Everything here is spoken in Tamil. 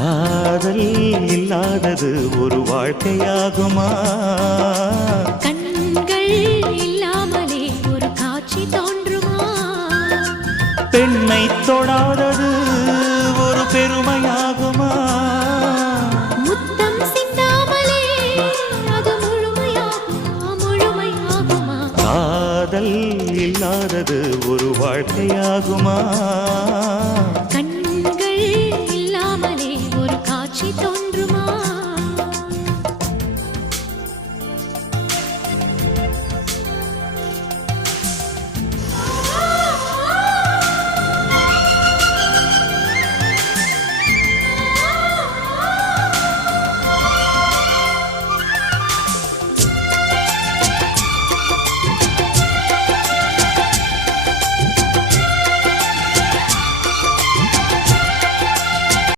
காதல் இல்லாதது ஒரு வாழ்க்கையாகுமா? கண்கள் இல்லாமலே ஒரு காட்சி தோன்றுமா? பெண்ணை தொடாதது ஒரு பெருமையாகுமா? முத்தம் சிந்தாமலே அது முழுமையாகுமா? முழுமையாகுமா? காதல் இல்லாதது ஒரு வாழ்க்கையாகுமா? கண்கள் இல்லாமலே ஒரு காட்சி